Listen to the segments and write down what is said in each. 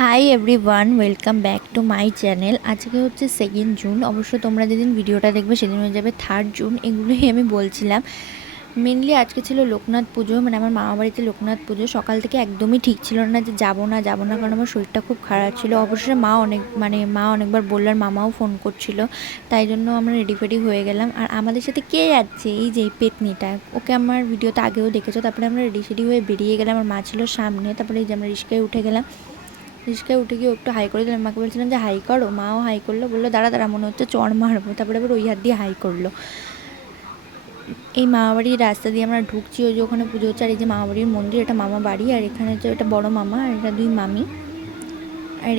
Hi everyone, welcome back to my channel. আজকে হচ্ছে 2 June. অবশ্য তোমরা যেদিন ভিডিওটা দেখবে সেদিন হয়ে যাবে 3 জুন। এগুলোই আমি বলছিলাম। মেনলি আজকে ছিল লোকনাথ পুজো, মানে আমার মামা বাড়িতে লোকনাথ পুজো। সকাল থেকে একদমই ঠিক ছিল না যে যাবো না কারণ আমার শরীরটা খুব খারাপ ছিল। অবশ্যই মা অনেকবার বললো, আর মামাও ফোন করছিল, তাই জন্য আমরা রেডি ফেডি হয়ে গেলাম। আর আমাদের সাথে কে যাচ্ছে, এই যে এই পেতনিটা, ওকে আমার ভিডিওতে আগেও দেখেছো। তারপরে আমরা রেডি ফেডি হয়ে বেরিয়ে গেলাম, আমার মা ছিল সামনে। তারপরে এই যে আমরা রিস্কায় উঠে গেলাম। রিস্কায় উঠে গিয়ে একটু হাই করে দিলাম, মাকে বলছিলাম যে হাই করো, মাও হাই করলো, বললো দাঁড়া দাঁড়া মনে হচ্ছে চড় মারবো। তারপরে আবার ওই হাত দিয়ে হাই করলো। এই মামাবাড়ির রাস্তা দিয়ে আমরা ঢুকছি, ওই যে ওখানে পুজো হচ্ছে। আর এই যে মামাবাড়ির মন্দির, এটা মামা বাড়ি। আর এখানে যে এটা বড় মামা, আর এটা 2 মামি। আর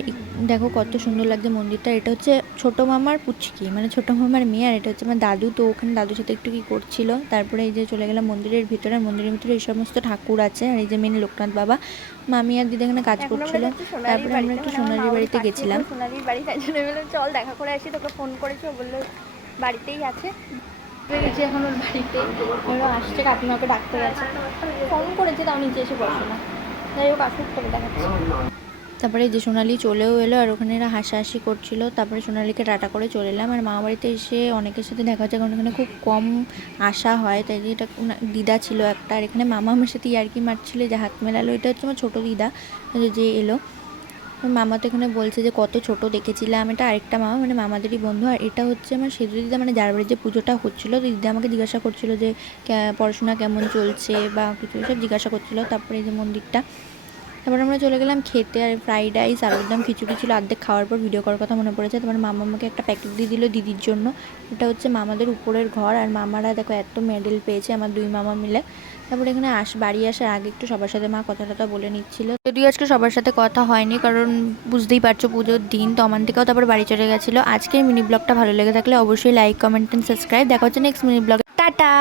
দেখো কত সুন্দর লাগছে মন্দিরটা। এটা হচ্ছে ছোটো মামার পুচকি, মানে ছোটো মামার মেয়ে। আর এটা হচ্ছে আমার দাদু। তো ওখানে দাদুর সাথে একটু কী করছিল। তারপরে এই যে চলে গেলাম মন্দিরের ভিতরে। মন্দিরের ভিতরে এই সমস্ত ঠাকুর আছে। আর এই যে মেন লোকনাথ বাবা, মামি আর দিদি এখানে কাজ করছিল। তারপরে আমরা একটু সোনালির বাড়িতে গেছিলাম। সোনালির বাড়ি, তাই জন্য বললাম চল দেখা করে আসি। তোকে ফোন করেছি, ও বললো বাড়িতেই আছে। গেছি এখন ওর বাড়িতে, ওরা আসছে, কাকিমাকে ডাকতে গেছে। ফোন করেছে, তাও নিচে এসে বসে না। যাই হোক, আসুক, তোকে দেখাচ্ছি। তারপরে যে সোনালি চলেও এলো, আর ওখানে এরা হাসাহাসি করছিল। তারপরে সোনালিকে টাটা করে চলে এলাম। আর মামা বাড়িতে এসে অনেকের সাথে দেখা হচ্ছে, কারণ এখানে খুব কম আসা হয়। তাই যে এটা দিদা ছিল একটা, আর এখানে মামা আমার সাথে ইয়ার্কি মারছিল, যে হাত মেলালো। এটা হচ্ছে আমার ছোটো দিদা যে এলো। মামা তো এখানে বলছে যে কত ছোট দেখেছিলাম। এটা আরেকটা মামা, মানে মামাদেরই বন্ধু। আর এটা হচ্ছে আমার সেজু দিদা, মানে যার বাড়ির যে পুজোটা হচ্ছিলো। তো দিদা আমাকে জিজ্ঞাসা করছিল যে পড়াশোনা কেমন চলছে বা কিছু সব জিজ্ঞাসা করছিলো। তারপরে এই যে মন্দিরটা। তারপর আমরা চলে গেলাম খেতে। আর ফ্রাইড রাইস, আলুর দম, খিচুড়ি ছিল। অর্ধেক খাওয়ার পর ভিডিও করার কথা মনে পড়েছে। তারপরে মামা আমাকে একটা প্যাকেট দিয়ে দিল দিদির জন্য। এটা হচ্ছে মামাদের উপরের ঘর। আর মামারা দেখো এত মেডেল পেয়েছে, আমার 2 মামা মিলে। তারপরে এখানে বাড়ি আসার আগে একটু সবার সাথে মা কথা টথা বলে নিচ্ছিল। যদিও আজকে সবার সাথে কথা হয়নি, কারণ বুঝতেই পারছো পুজোর দিন। তো অমান্তিকাও তারপর বাড়ি চলে গেছিলো। আজকের মিনি ব্লগটা ভালো লেগে থাকলে অবশ্যই লাইক, কমেন্ট অ্যান্ড সাবস্ক্রাইব। দেখা হচ্ছে নেক্সট মিনি ব্লগে। টাটা।